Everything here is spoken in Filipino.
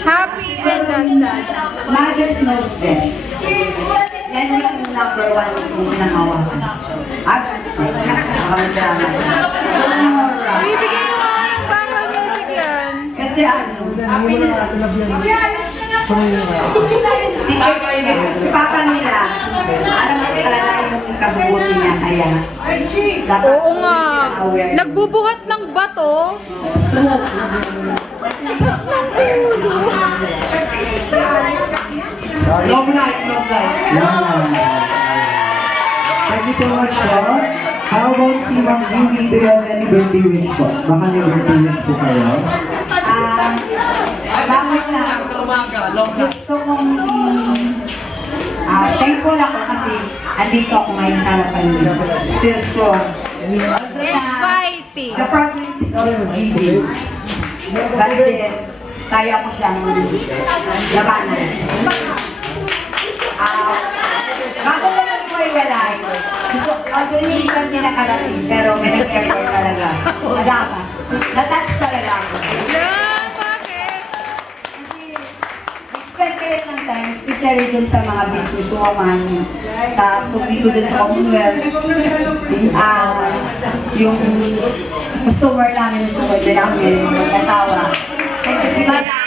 Happy and sad. Mother's knows best. Yan yung number one kung nangawakan. Nakakadrama. Ibigay mo nga ng background music yan. Kasi ano, si Papa nila, alam mo talaga yung kabubuti niya, kaya dapat Oo nga. aware. Nagbubuhat ng bato. Tigas ng ulo. Long life, long life. Thank you so much po. How about si Ma'am Judy? Do you have any birthday wish po? Baka may birthday wish po kayo? Bakit na gusto kong thankful ako kasi andito ako ngayon sa harapan niyo. Still strong. And fighting. The problem is always giving. But then, kaya ko siyang labanan. Bago ko lang ko iwalay. Although hindi ko hindi nakarating, pero may nag-effort talaga. Adama. Natouch talaga ako. Yeah, bakit? Spend kayo ng time, especially dun sa mga business woman, sa sumito dun sa Commonwealth, yung customer namin, customer din namin, mag-asawa. Thank you so much.